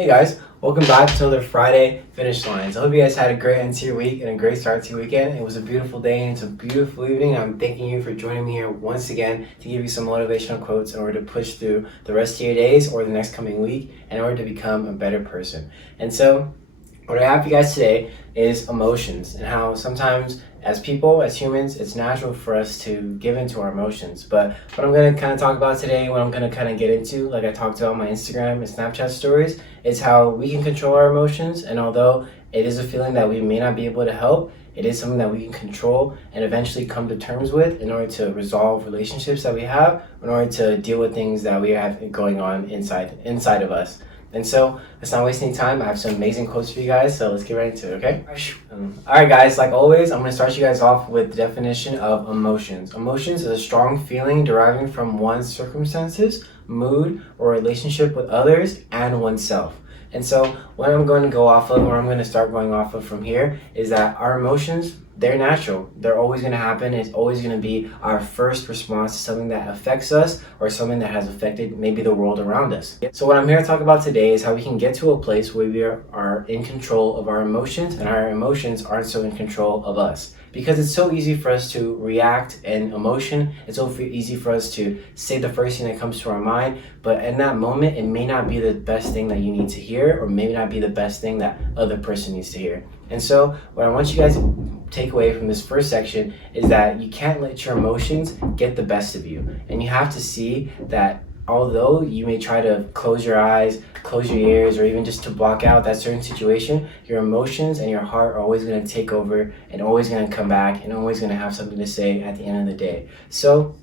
Hey guys, welcome back to another Friday Finish Lines. I hope you guys had a great end to your week and a great start to your weekend. It was a beautiful day and it's a beautiful evening. I'm thanking you for joining me here once again to give you some motivational quotes in order to push through the rest of your days or the next coming week in order to become a better person. And so, what I have for you guys today is emotions and how sometimes as people, as humans, it's natural for us to give into our emotions. But what I'm going to kind of talk about today, what I'm going to kind of get into, like I talked about my Instagram and Snapchat stories, is how we can control our emotions. And although it is a feeling that we may not be able to help, it is something that we can control and eventually come to terms with in order to resolve relationships that we have, in order to deal with things that we have going on inside of us. And so, let's not waste any time. I have some amazing quotes for you guys, so let's get right into it, okay? Alright guys, like always, I'm going to start you guys off with the definition of emotions. Emotions is a strong feeling deriving from one's circumstances, mood, or relationship with others and oneself. And so, what I'm going to go off of, or I'm going to start going off of from here, is that our emotions, they're natural. They're always going to happen. It's always going to be our first response to something that affects us or something that has affected maybe the world around us. So what I'm here to talk about today is how we can get to a place where we are in control of our emotions and our emotions aren't so in control of us. Because it's so easy for us to react in emotion. It's so easy for us to say the first thing that comes to our mind. But in that moment, it may not be the best thing that you need to hear or maybe not be the best thing that other person needs to hear. And so what I want you guys to take away from this first section is that you can't let your emotions get the best of you. And you have to see that although you may try to close your eyes, close your ears, or even just to block out that certain situation, your emotions and your heart are always going to take over and always going to come back and always going to have something to say at the end of the day. So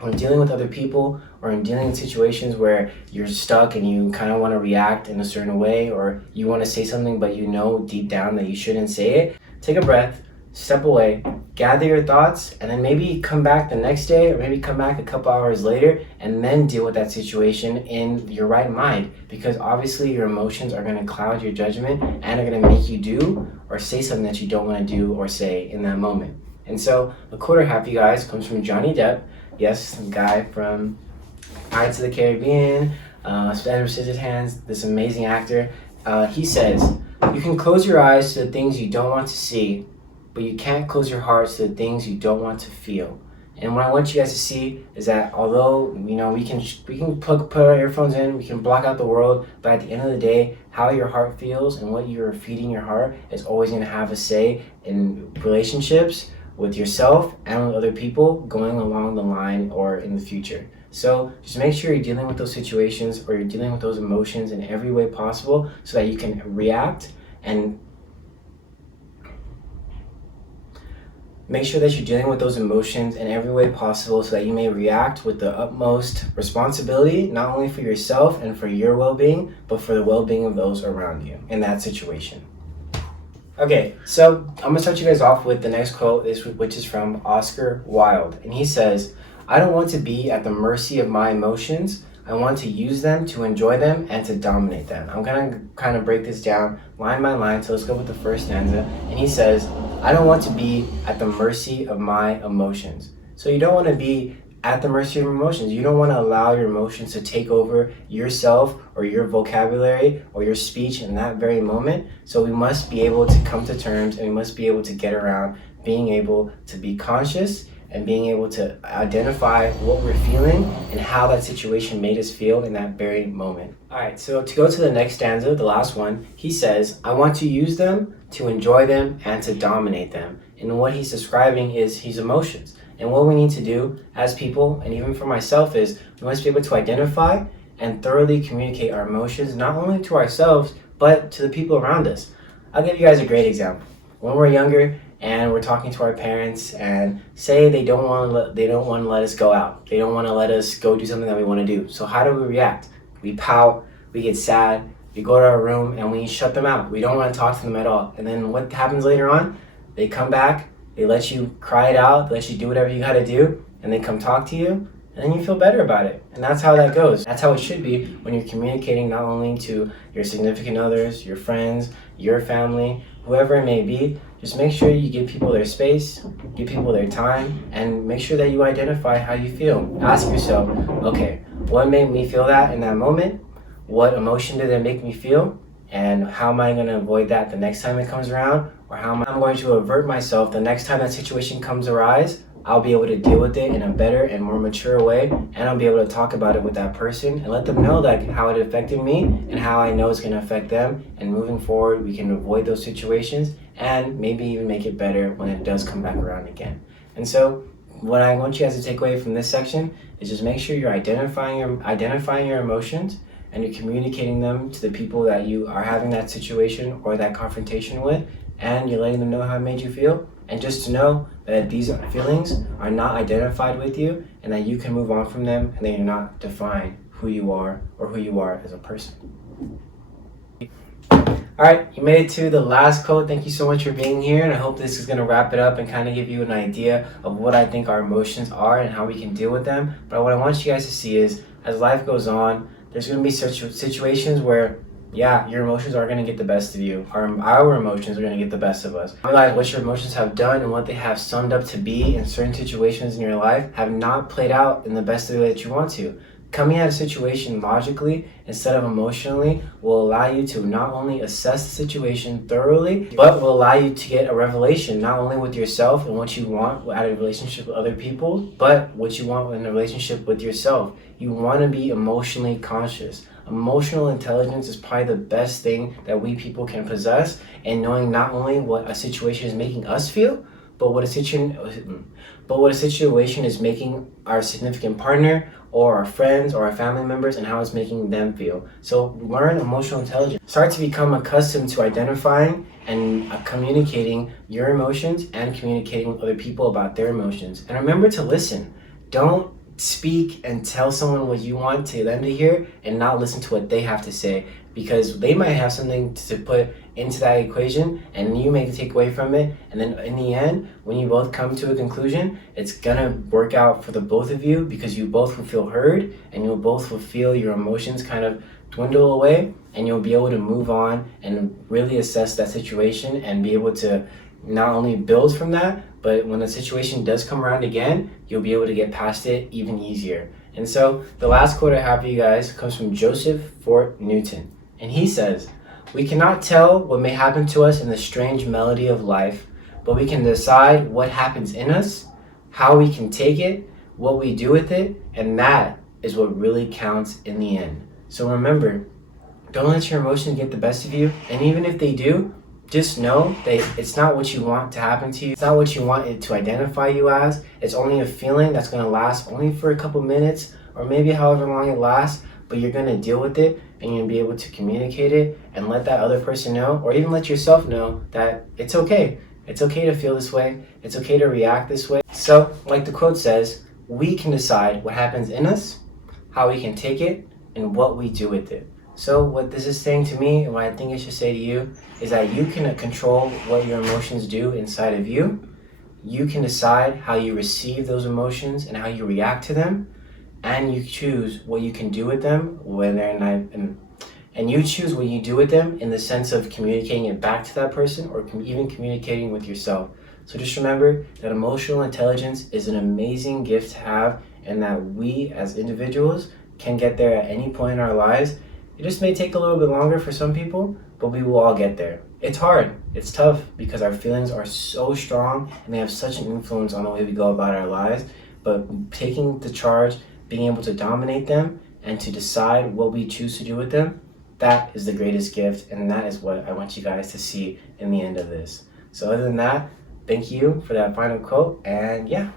when dealing with other people or in dealing in situations where you're stuck and you kind of want to react in a certain way or you want to say something but you know deep down that you shouldn't say it, take a breath, step away, gather your thoughts, and then maybe come back the next day or maybe come back a couple hours later and then deal with that situation in your right mind, because obviously your emotions are going to cloud your judgment and are going to make you do or say something that you don't want to do or say in that moment. And so the quote I have for you guys comes from Johnny Depp. Yes, the guy from Pirates of the Caribbean, Edward Scissorhands, this amazing actor. He says, "You can close your eyes to the things you don't want to see, but you can't close your hearts to the things you don't want to feel." And what I want you guys to see is that although we can put our earphones in, we can block out the world, but at the end of the day, how your heart feels and what you're feeding your heart is always going to have a say in relationships with yourself and with other people going along the line or in the future. So just make sure you're dealing with those situations or you're dealing with those emotions in every way possible so that you can react and make sure that you're dealing with those emotions in every way possible so that you may react with the utmost responsibility, not only for yourself and for your well-being, but for the well-being of those around you in that situation. Okay, so I'm going to start you guys off with the next quote, which is from Oscar Wilde. And he says, "I don't want to be at the mercy of my emotions. I want to use them to enjoy them and to dominate them." I'm going to kind of break this down line by line, so let's go with the first stanza. And he says, "I don't want to be at the mercy of my emotions." So you don't want to be at the mercy of your emotions. You don't want to allow your emotions to take over yourself or your vocabulary or your speech in that very moment. So we must be able to come to terms and we must be able to get around being able to be conscious and being able to identify what we're feeling and how that situation made us feel in that very moment. All right, so to go to the next stanza, the last one, he says, "I want to use them, to enjoy them, and to dominate them." And what he's describing is his emotions. And what we need to do as people, and even for myself, is we must be able to identify and thoroughly communicate our emotions, not only to ourselves, but to the people around us. I'll give you guys a great example. When we're younger, and we're talking to our parents and say they don't want to let us go out. They don't want to let us go do something that we want to do. So how do we react? We pout, we get sad, we go to our room and we shut them out. We don't want to talk to them at all. And then what happens later on? They come back, they let you cry it out, they let you do whatever you got to do, and they come talk to you, and then you feel better about it. And that's how that goes. That's how it should be when you're communicating not only to your significant others, your friends, your family, whoever it may be. Just make sure you give people their space, give people their time, and make sure that you identify how you feel. Ask yourself, okay, what made me feel that in that moment? what emotion did it make me feel, and how am I going to avoid that the next time it comes around, or how am I going to avert myself the next time that situation comes arise. I'll be able to deal with it in a better and more mature way, and I'll be able to talk about it with that person and let them know like how it affected me and how I know it's going to affect them. And moving forward, we can avoid those situations and maybe even make it better when it does come back around again. And so what I want you guys to take away from this section is just make sure you're identifying your emotions, and you're communicating them to the people that you are having that situation or that confrontation with, and you're letting them know how it made you feel. And just to know that these feelings are not identified with you, and that you can move on from them, and they do not define who you are or who you are as a person. All right, you made it to the last quote. Thank you so much for being here, and I hope this is going to wrap it up and kind of give you an idea of what I think our emotions are and how we can deal with them. But what I want you guys to see is, as life goes on, there's going to be situations where, yeah, your emotions are going to get the best of you. Our emotions are going to get the best of us. Realize what your emotions have done and what they have summed up to be in certain situations in your life have not played out in the best way that you want to. Coming at a situation logically instead of emotionally will allow you to not only assess the situation thoroughly, but will allow you to get a revelation not only with yourself and what you want out of a relationship with other people, but what you want in a relationship with yourself. You want to be emotionally conscious. Emotional intelligence is probably the best thing that we people can possess, and knowing not only what a situation is making us feel, but what a situation is making our significant partner or our friends or our family members, and how it's making them feel. So learn emotional intelligence. Start to become accustomed to identifying and communicating your emotions and communicating with other people about their emotions. And remember to listen. Don't speak and tell someone what you want to them to hear and not listen to what they have to say, because they might have something to put into that equation and you may take away from it, and then in the end when you both come to a conclusion, it's gonna work out for the both of you, because you both will feel heard and you'll both will feel your emotions kind of dwindle away, and you'll be able to move on and really assess that situation and be able to not only build from that, but when the situation does come around again, you'll be able to get past it even easier. And so the last quote I have for you guys comes from Joseph Fort Newton. And he says, "We cannot tell what may happen to us in the strange melody of life, but we can decide what happens in us, how we can take it, what we do with it, and that is what really counts in the end." So remember, don't let your emotions get the best of you. And even if they do, just know that it's not what you want to happen to you. It's not what you want it to identify you as. It's only a feeling that's going to last only for a couple minutes, or maybe however long it lasts, but you're going to deal with it, and you're going to be able to communicate it and let that other person know, or even let yourself know, that it's okay. It's okay to feel this way. It's okay to react this way. So, like the quote says, we can decide what happens in us, how we can take it, and what we do with it. So what this is saying to me, and what I think it should say to you, is that you can control what your emotions do inside of you. You can decide how you receive those emotions and how you react to them, and you choose what you can do with them, and you choose what you do with them in the sense of communicating it back to that person, or even communicating with yourself. So just remember that emotional intelligence is an amazing gift to have, and that we as individuals can get there at any point in our lives. It just may take a little bit longer for some people, but we will all get there. It's hard, it's tough, because our feelings are so strong and they have such an influence on the way we go about our lives. But taking the charge, being able to dominate them, and to decide what we choose to do with them, that is the greatest gift, and that is what I want you guys to see in the end of this. So other than that, thank you for that final quote, and yeah.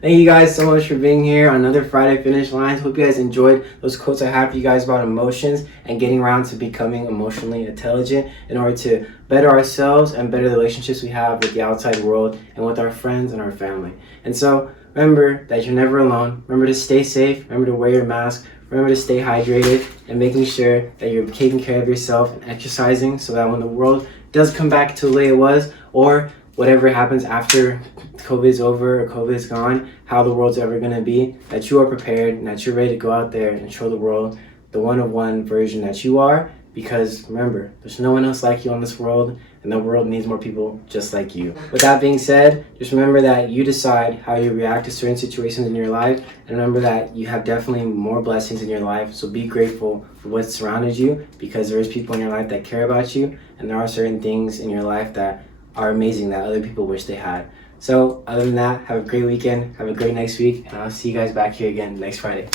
Thank you guys so much for being here on another Friday Finish Lines. Hope you guys enjoyed those quotes I have for you guys about emotions and getting around to becoming emotionally intelligent in order to better ourselves and better the relationships we have with the outside world and with our friends and our family. And so remember that you're never alone. Remember to stay safe. Remember to wear your mask. Remember to stay hydrated, and making sure that you're taking care of yourself and exercising, so that when the world does come back to the way it was, or whatever happens after COVID's over or COVID's gone, how the world's ever going to be, that you are prepared and that you're ready to go out there and show the world the one-of-one version that you are. Because remember, there's no one else like you on this world. and the world needs more people just like you. With that being said, just remember that you decide how you react to certain situations in your life, and remember that you have definitely more blessings in your life. So be grateful for what's surrounded you, because there is people in your life that care about you, and there are certain things in your life that are amazing that other people wish they had. So other than that, have a great weekend, have a great next week, and I'll see you guys back here again next Friday.